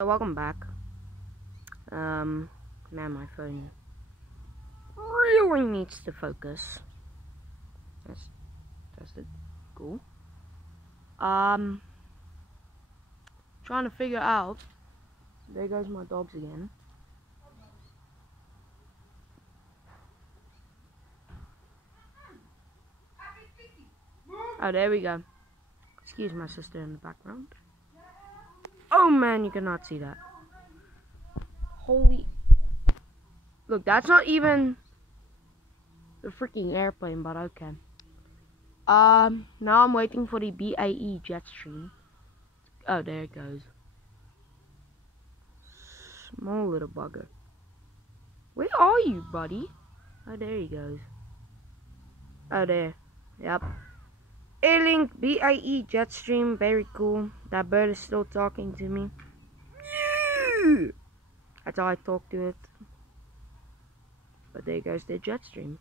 So welcome back. Man, my phone really needs to focus. That's it. Cool. Trying to figure out. There goes my dogs again. Oh, there we go. Excuse my sister in the background. Oh man, you cannot see that. Holy. Look, that's not even the freaking airplane, but okay. Now I'm waiting for the Bae Jetstream. Oh, there it goes. Small little bugger. Where are you, buddy? Oh, there he goes. Oh, there. Yep. A-Link, Bae Jetstream, very cool. That bird is still talking to me. That's how I talk to it. But there goes the Jetstream.